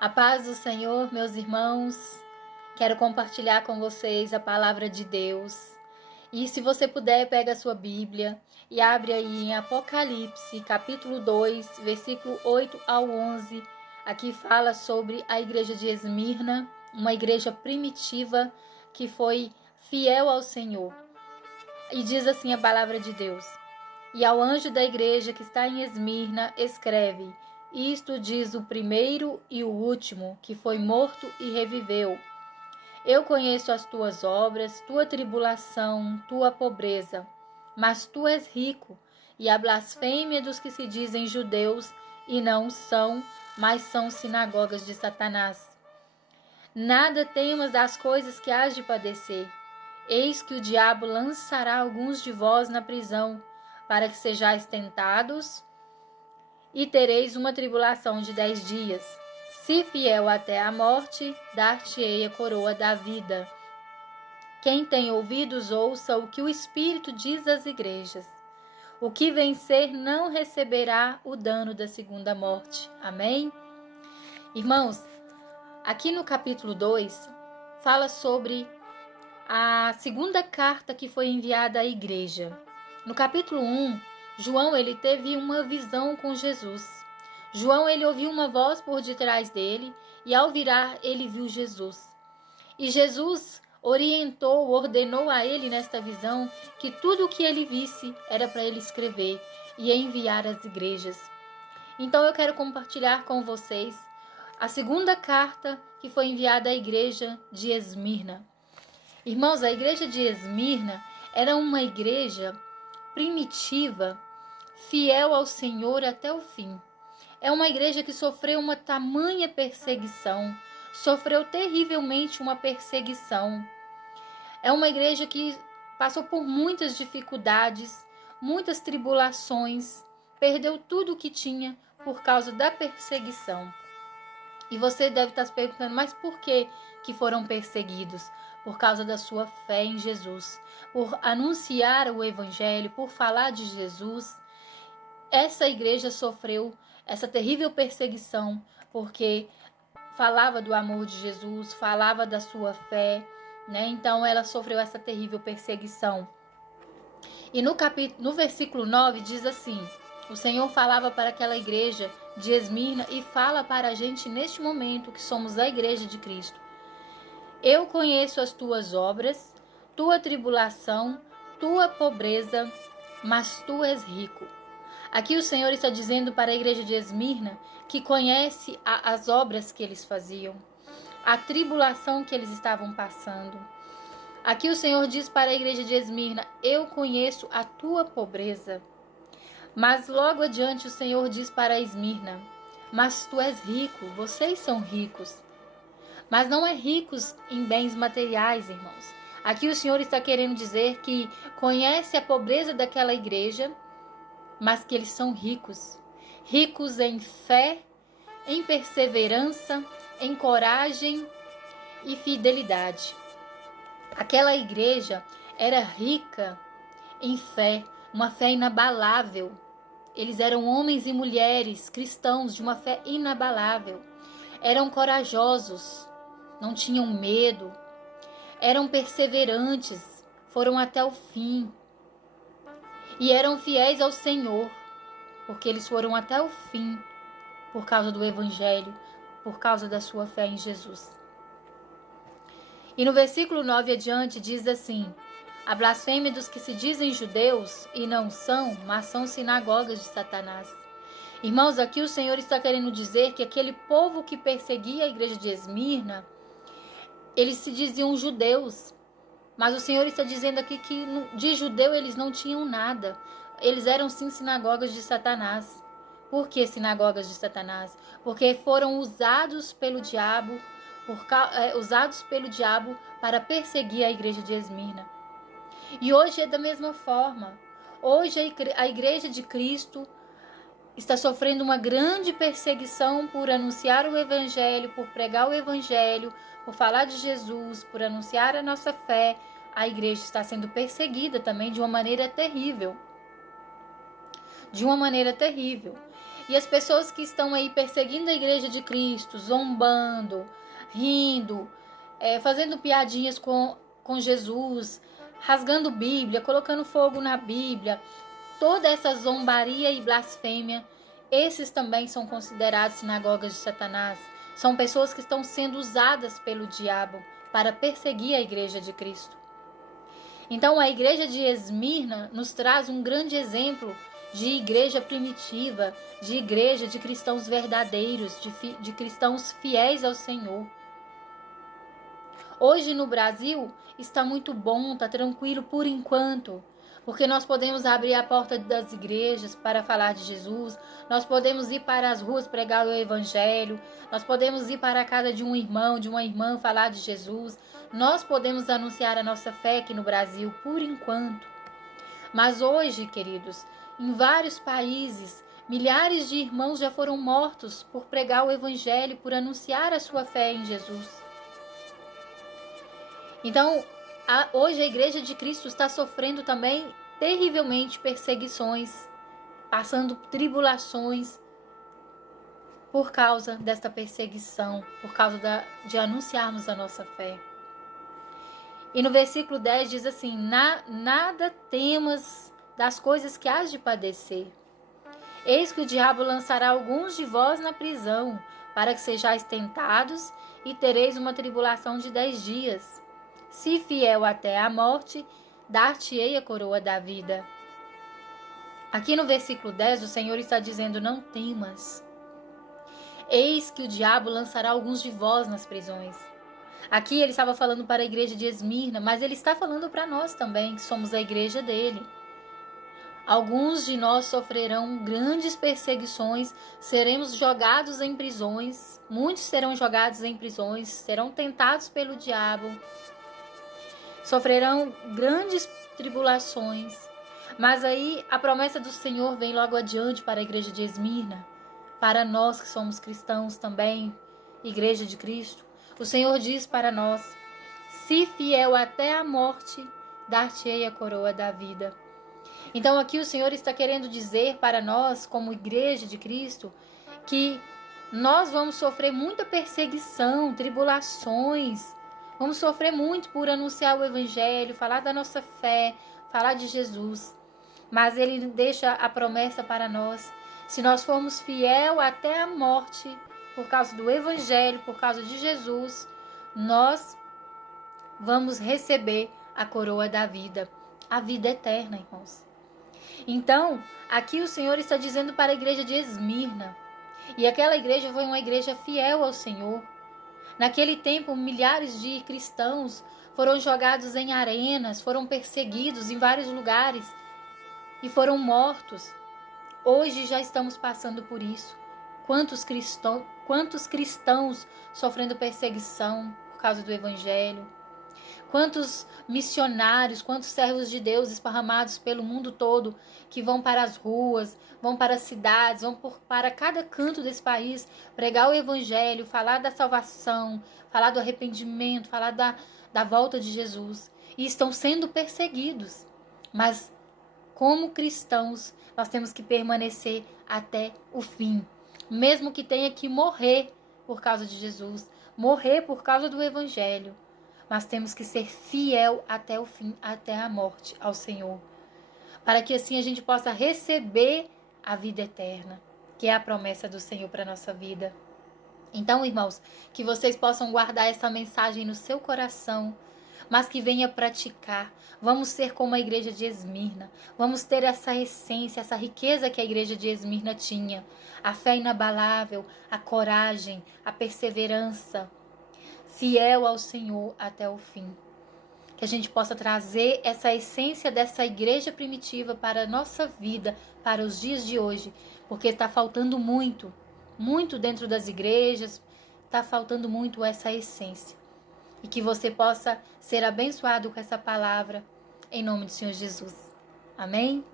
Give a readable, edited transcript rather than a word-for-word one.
A paz do Senhor, meus irmãos. Quero compartilhar com vocês a palavra de Deus. E se você puder, pega a sua Bíblia e abre aí em Apocalipse, capítulo 2, versículo 8 ao 11. Aqui fala sobre a igreja de Esmirna, uma igreja primitiva que foi fiel ao Senhor. E diz assim a palavra de Deus: E ao anjo da igreja que está em Esmirna, escreve: Isto diz o primeiro e o último, que foi morto e reviveu. Eu conheço as tuas obras, tua tribulação, tua pobreza, mas tu és rico, e a blasfêmia dos que se dizem judeus e não são, mas são sinagogas de Satanás. Nada temas das coisas que hás de padecer. Eis que o diabo lançará alguns de vós na prisão, para que sejais tentados, e tereis uma tribulação de 10 dias. Se fiel até a morte, dar-te-ei a coroa da vida. Quem tem ouvidos, ouça o que o Espírito diz às igrejas. O que vencer não receberá o dano da segunda morte. Amém? Irmãos, aqui no capítulo 2, fala sobre a segunda carta que foi enviada à igreja. No capítulo 1, João ele teve uma visão com Jesus. João ele ouviu uma voz por detrás dele e ao virar ele viu Jesus. E Jesus orientou, ordenou a ele nesta visão que tudo o que ele visse era para ele escrever e enviar às igrejas. Então eu quero compartilhar com vocês a segunda carta que foi enviada à igreja de Esmirna. Irmãos, a igreja de Esmirna era uma igreja primitiva, fiel ao Senhor até o fim. É uma igreja que sofreu uma tamanha perseguição, sofreu terrivelmente uma perseguição. É uma igreja que passou por muitas dificuldades, muitas tribulações, perdeu tudo o que tinha por causa da perseguição. E você deve estar se perguntando, mas por que foram perseguidos? Por causa da sua fé em Jesus, por anunciar o Evangelho, por falar de Jesus. Essa igreja sofreu essa terrível perseguição, porque falava do amor de Jesus, falava da sua fé, né? Então ela sofreu essa terrível perseguição. E no versículo 9 diz assim: o Senhor falava para aquela igreja de Esmirna e fala para a gente neste momento que somos a igreja de Cristo. Eu conheço as tuas obras, tua tribulação, tua pobreza, mas tu és rico. Aqui o Senhor está dizendo para a igreja de Esmirna que conhece as obras que eles faziam, a tribulação que eles estavam passando. Aqui o Senhor diz para a igreja de Esmirna: eu conheço a tua pobreza. Mas logo adiante o Senhor diz para a Esmirna: mas tu és rico, vocês são ricos. Mas não é ricos em bens materiais, irmãos. Aqui o Senhor está querendo dizer que conhece a pobreza daquela igreja, mas que eles são ricos. Ricos em fé, em perseverança, em coragem e fidelidade. Aquela igreja era rica em fé, uma fé inabalável. Eles eram homens e mulheres cristãos de uma fé inabalável. Eram corajosos, não tinham medo, eram perseverantes, foram até o fim. E eram fiéis ao Senhor, porque eles foram até o fim por causa do Evangelho, por causa da sua fé em Jesus. E no versículo 9 adiante diz assim: a blasfêmia dos que se dizem judeus e não são, mas são sinagogas de Satanás. Irmãos, aqui o Senhor está querendo dizer que aquele povo que perseguia a igreja de Esmirna, eles se diziam judeus, mas o Senhor está dizendo aqui que de judeu eles não tinham nada. Eles eram sim sinagogas de Satanás. Por que sinagogas de Satanás? Porque foram usados pelo diabo, para perseguir a igreja de Esmirna. E hoje é da mesma forma. Hoje a igreja de Cristo está sofrendo uma grande perseguição por anunciar o Evangelho, por pregar o Evangelho, por falar de Jesus, por anunciar a nossa fé. A igreja está sendo perseguida também de uma maneira terrível. De uma maneira terrível. E as pessoas que estão aí perseguindo a igreja de Cristo, zombando, rindo, fazendo piadinhas com Jesus, rasgando Bíblia, colocando fogo na Bíblia, toda essa zombaria e blasfêmia, esses também são considerados sinagogas de Satanás. São pessoas que estão sendo usadas pelo diabo para perseguir a igreja de Cristo. Então, a igreja de Esmirna nos traz um grande exemplo de igreja primitiva, de igreja de cristãos verdadeiros, de cristãos fiéis ao Senhor. Hoje no Brasil está muito bom, está tranquilo por enquanto, porque nós podemos abrir a porta das igrejas para falar de Jesus, nós podemos ir para as ruas pregar o Evangelho, nós podemos ir para a casa de um irmão, de uma irmã falar de Jesus, nós podemos anunciar a nossa fé aqui no Brasil por enquanto. Mas hoje, queridos, em vários países, milhares de irmãos já foram mortos por pregar o Evangelho, por anunciar a sua fé em Jesus. Então, hoje a Igreja de Cristo está sofrendo também terrivelmente perseguições, passando tribulações por causa desta perseguição, por causa de anunciarmos a nossa fé. E no versículo 10 diz assim: nada temas das coisas que hás de padecer. Eis que o diabo lançará alguns de vós na prisão, para que sejais tentados, e tereis uma tribulação de 10 dias. Se fiel até a morte, dar-te-ei a coroa da vida. Aqui no versículo 10, o Senhor está dizendo: não temas. Eis que o diabo lançará alguns de vós nas prisões. Aqui ele estava falando para a igreja de Esmirna, mas ele está falando para nós também, que somos a igreja dele. Alguns de nós sofrerão grandes perseguições, seremos jogados em prisões, muitos serão jogados em prisões, serão tentados pelo diabo, sofrerão grandes tribulações. Mas aí a promessa do Senhor vem logo adiante para a igreja de Esmirna, para nós que somos cristãos também, igreja de Cristo. O Senhor diz para nós: se fiel até a morte, dar-te-ei a coroa da vida. Então aqui o Senhor está querendo dizer para nós, como igreja de Cristo, que nós vamos sofrer muita perseguição, tribulações, vamos sofrer muito por anunciar o Evangelho, falar da nossa fé, falar de Jesus. Mas Ele deixa a promessa para nós: se nós formos fiel até a morte, por causa do Evangelho, por causa de Jesus, nós vamos receber a coroa da vida, a vida eterna, irmãos. Então, aqui o Senhor está dizendo para a igreja de Esmirna, e aquela igreja foi uma igreja fiel ao Senhor. Naquele tempo, milhares de cristãos foram jogados em arenas, foram perseguidos em vários lugares e foram mortos. Hoje já estamos passando por isso. Quantos cristãos sofrendo perseguição por causa do Evangelho? Quantos missionários, quantos servos de Deus esparramados pelo mundo todo, que vão para as ruas, vão para as cidades, vão para cada canto desse país, pregar o Evangelho, falar da salvação, falar do arrependimento, falar da volta de Jesus, e estão sendo perseguidos. Mas, como cristãos, nós temos que permanecer até o fim, mesmo que tenha que morrer por causa de Jesus, morrer por causa do Evangelho. Mas temos que ser fiel até o fim, até a morte ao Senhor, para que assim a gente possa receber a vida eterna, que é a promessa do Senhor para a nossa vida. Então, irmãos, que vocês possam guardar essa mensagem no seu coração, mas que venha praticar. Vamos ser como a igreja de Esmirna, vamos ter essa essência, essa riqueza que a igreja de Esmirna tinha, a fé inabalável, a coragem, a perseverança, fiel ao Senhor até o fim. Que a gente possa trazer essa essência dessa igreja primitiva para a nossa vida, para os dias de hoje, porque está faltando muito dentro das igrejas, está faltando muito essa essência. E que você possa ser abençoado com essa palavra, em nome do Senhor Jesus. Amém?